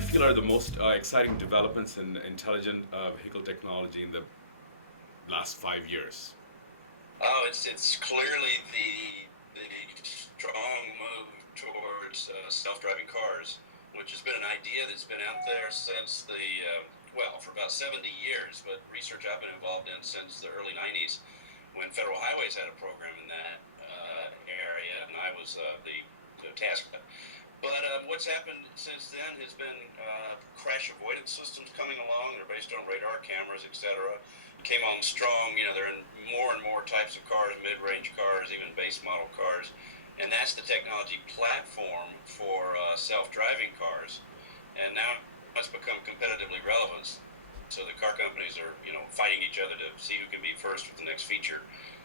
you feel are the most exciting developments in intelligent vehicle technology in the last 5 years? Oh, it's clearly the strong move towards self-driving cars, which has been an idea that's been out there since for about 70 years, but research I've been involved in since the early 90s when Federal Highways had a program in that area, and I was the task. But what's happened since then has been crash avoidance systems coming along. They're based on radar cameras, etc. Came on strong. They're in more and more types of cars, mid-range cars, even base model cars, and that's the technology platform for self-driving cars. And now it's become competitively relevant. So the car companies are, fighting each other to see who can be first with the next feature.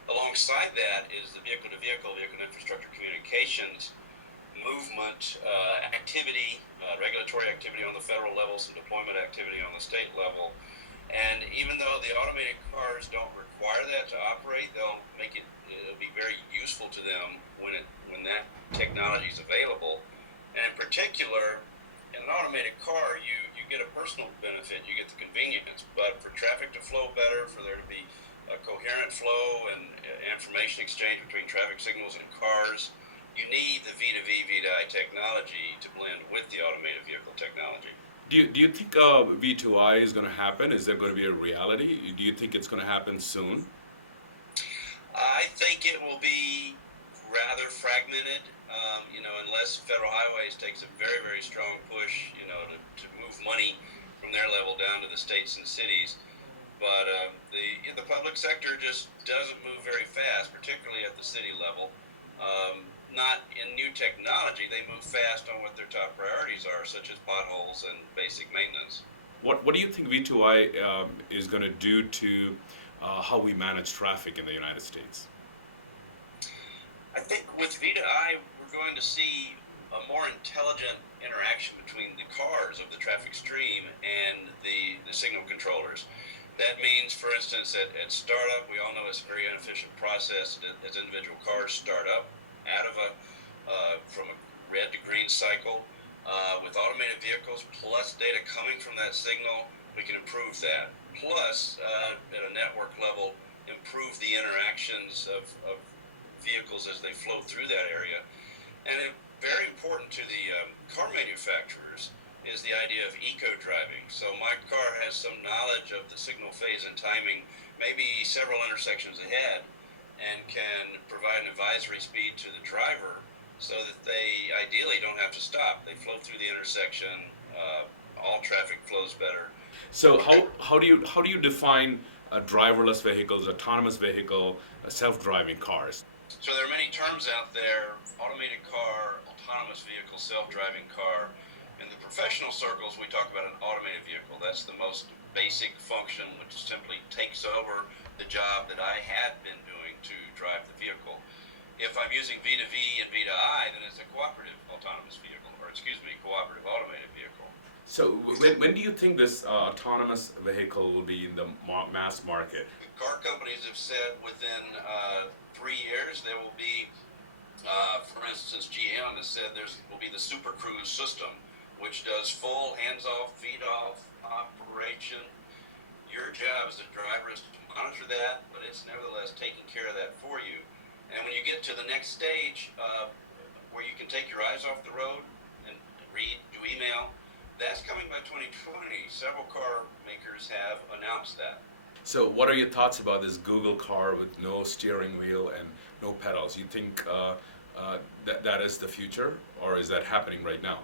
Alongside that is the vehicle-to-vehicle, vehicle infrastructure communications movement, activity, regulatory activity on the federal level, some deployment activity on the state level. And even though the automated cars don't require that to operate, it'll be very useful to them when that technology is available. And in particular, in an automated car, you get a personal benefit, you get the convenience, but for traffic to flow better, for there to be a coherent flow and information exchange between traffic signals and cars, you need the V2V, V2I technology to blend with the automated vehicle technology. Do you think V2I is going to happen? Is that going to be a reality? Do you think it's going to happen soon? I think it will be rather fragmented, unless Federal Highways takes a very, very strong push, to move money from their level down to the states and cities. But the public sector just doesn't move very fast, particularly at the city level. Not in new technology. They move fast on what their top priorities are, such as potholes and basic maintenance. What do you think V2I is going to do to how we manage traffic in the United States? I think with V2I, we're going to see a more intelligent interaction between the cars of the traffic stream and the signal controllers. That means, for instance, at startup, we all know it's a very inefficient process as individual cars start up out of from a red to green cycle. With automated vehicles plus data coming from that signal, we can improve that. Plus, at a network level, improve the interactions of vehicles as they flow through that area. And very important to the car manufacturers is the idea of eco-driving. So my car has some knowledge of the signal phase and timing, maybe several intersections ahead, and can provide an advisory speed to the driver so that they ideally don't have to stop. They flow through the intersection, all traffic flows better. So how do you define driverless vehicles, autonomous vehicle, self-driving cars? So there are many terms out there: automated car, autonomous vehicle, self-driving car. In the professional circles, we talk about an automated vehicle. That's the most basic function, which simply takes over the job that I had been doing to drive the vehicle. If I'm using V2V and V2I, then it's a cooperative autonomous vehicle, cooperative automated vehicle. So when do you think this autonomous vehicle will be in the mass market? Car companies have said within 3 years there will be, for instance, GM has said there will be the Super Cruise system, which does full hands-off, feet-off operation. Your job as a driver is to monitor that, but it's nevertheless taking care of that for you. And when you get to the next stage, where you can take your eyes off the road and read, do email, that's coming by 2020. Several car makers have announced that. So what are your thoughts about this Google car with no steering wheel and no pedals? You think that is the future, or is that happening right now?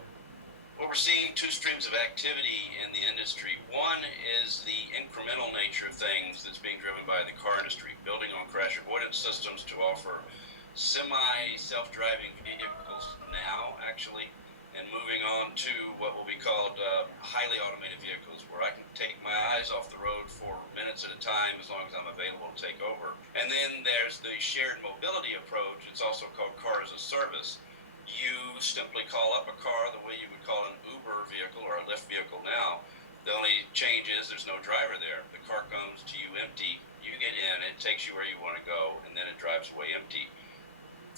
Well, we're seeing two streams of activity in the industry. One is the incremental nature of things that's being driven by the car industry, building on crash avoidance systems to offer semi-self-driving vehicles now, actually, and moving on to what will be called highly automated vehicles, where I can take my eyes off the road for minutes at a time as long as I'm available to take over. And then there's the shared mobility approach. It's also called car as a service. You simply call up a car the way you would call an Uber vehicle or a Lyft vehicle now. The only change is there's no driver there. The car comes to you empty. You get in, it takes you where you want to go, and then it drives away empty.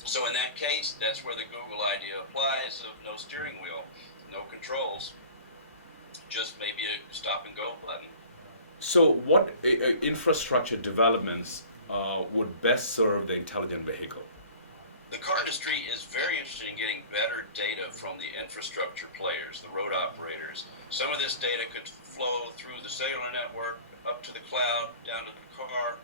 So in that case, that's where the Google idea applies of no steering wheel, no controls. just maybe a stop and go button. So, what infrastructure developments would best serve the intelligent vehicle? The car industry is very interested in getting better data from the infrastructure players, the road operators. Some of this data could flow through the cellular network up to the cloud, down to the car.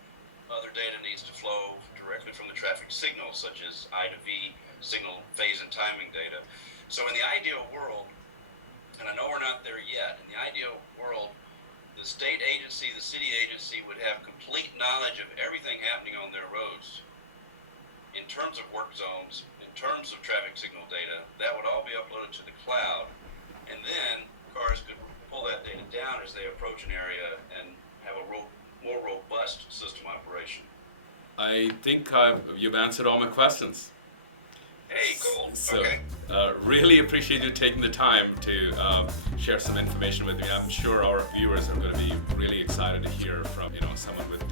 Other data needs to flow directly from the traffic signals, such as I to V signal phase and timing data. So in the ideal world, and I know we're not there yet, in the ideal world, the state agency, the city agency would have complete knowledge of everything happening on their roads in terms of work zones, in terms of traffic signal data. That would all be uploaded to the cloud, and then cars could pull that data down as they approach an area and have a more robust system operation. I think you've answered all my questions. Hey, cool. So, Okay. really appreciate you taking the time to share some information with me. I'm sure our viewers are going to be really excited to hear from someone with